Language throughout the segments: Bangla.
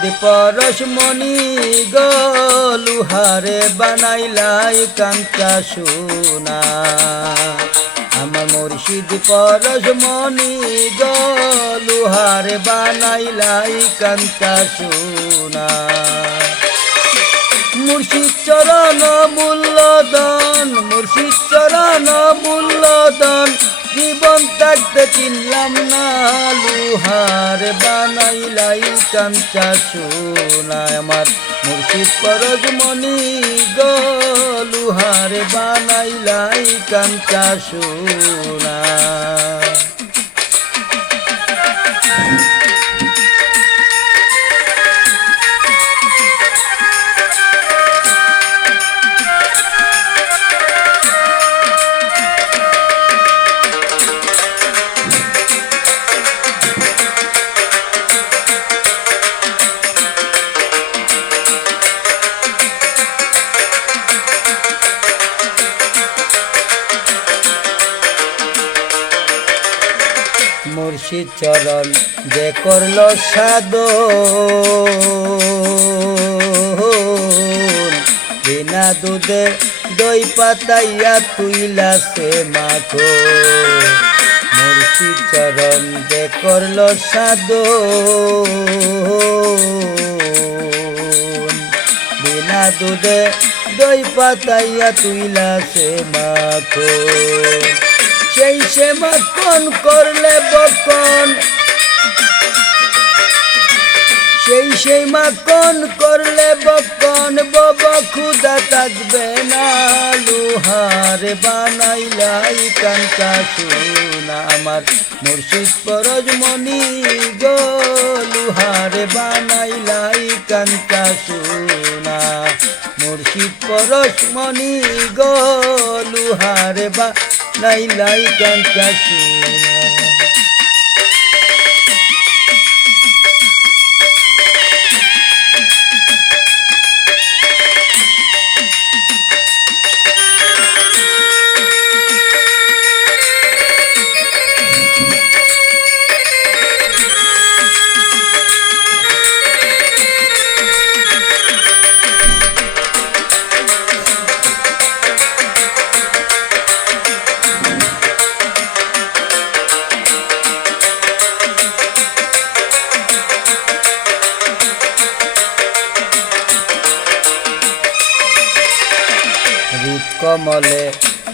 মুর্শিদ পরশমণি গো লুহারে বানাইলাই কাঞ্চা সোনা আমার মুর্শিদ পরশমণি গো লুহারে বানাইলাই কাঞ্চা সোনা মুর্শিদ চরণ মূল্যদান মুর্শিদ চরণ মূল্যদান জীবন থাকতে চিনলাম না লুহার বানাইলাই কাঞ্চা সোনা আমার মুর্শিদ পরশমণি গো লুহার বানাইলাই কাঞ্চা সোনা মুর্শিদ চরণ যে করল সাধন বিনা দুধে দই পাতাইয়া তুইলা সে মাখো মুর্শিদ চরণ যে করল সাধন বিনা দুধে দই পাতাইয়া তুইলা সে মাখো সেই সে মাখন করলে বকন সেই মাখন করলে বকন বাবা খুদা থাকবে না লুহার বানাইলাই কাঞ্চা সোনা আমার মুর্শিদ পরশমণি গো লুহার বানাইলাই কাঞ্চা সোনা মুর্শিদ পরশমণি গো লুহার বানাইলাই কাঞ্চা সোনা কমলে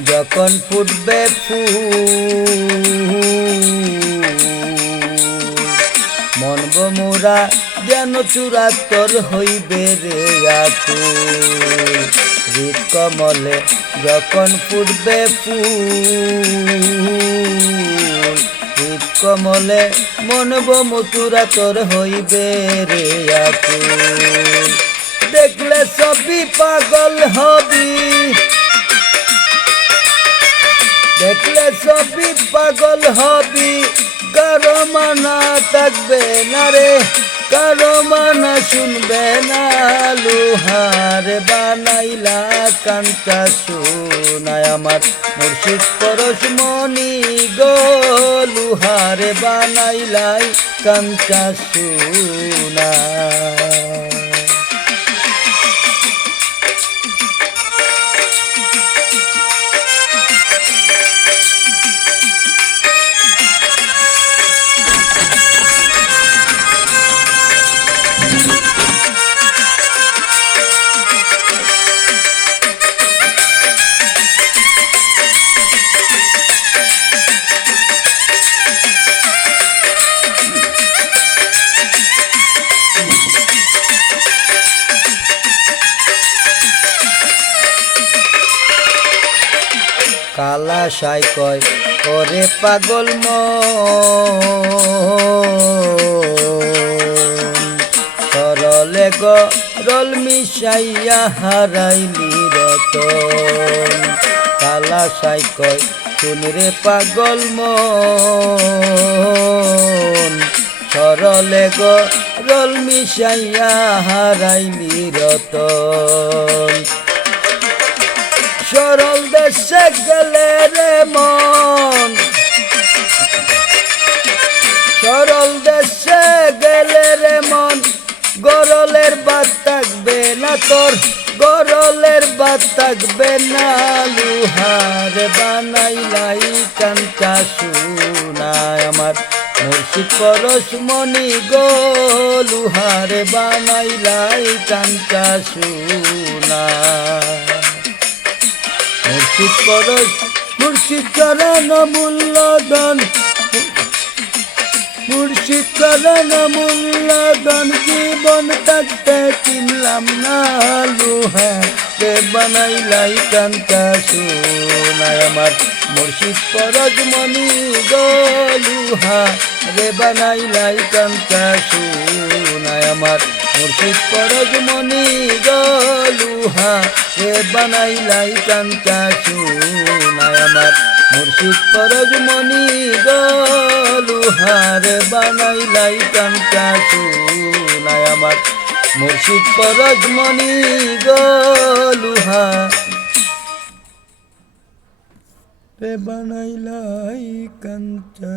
যখন ফুটবে ফুল মনব মোরা যেন চূড়াতর হইবে রে আকুল হৃদ কমলে যখন ফুটবে ফুল হৃদ কমলে মনব চূড়াতর হইবে রে আকুল দেখলে সবই পাগল হবি দেখলে সবই পাগল হবি কারো মানা থাকবে না রে কারো মানা শুনবে না লুহার বানাইলা কাঞ্চা সোনা আমার মুর্শিদ পরশমণি গো লুহার বানাইলাই কাঞ্চা সোনা কালা সাই কয় ওরে পাগল সরলে গরল মিশাইয়া হারাইলি রতন কালা সাই কয় শুন রে পাগল সরলে গরল মিশাইয়া হারাইলি রতন সরল দেশে গেলে রে মন সরল দেশে গেলে রে মন গর পাথর গরলের বাদ থাকবে না লুহার বানাইলাই কাঞ্চা সোনা আমার মুর্শিদ পরশমণি গো লুহার বানাইলাই কাঞ্চা সোনা মুর্শিদ পরশ মুর্শিদ চরণ মূল্যধন মুর্শিদ চরণ মূল্যধন জীবন থাকতে কিনলাম না লোহা রে বানাইলাই কাঞ্চা সোনা আমার মুর্শিদ পরশমণি গো লুহা রে বানাইলাই কাঞ্চা সোনা আমার মুর্শিদ পরশমণি গো লুহা রে বানাইলাই কাঞ্চা সোনা আমার মুর্শিদ পরশমণি গো লুহা রে বানাইলাই কাঞ্চা সোনা আমার মুর্শিদ পরশমণি গো লুহা রে বানাইলাই কাঞ্চা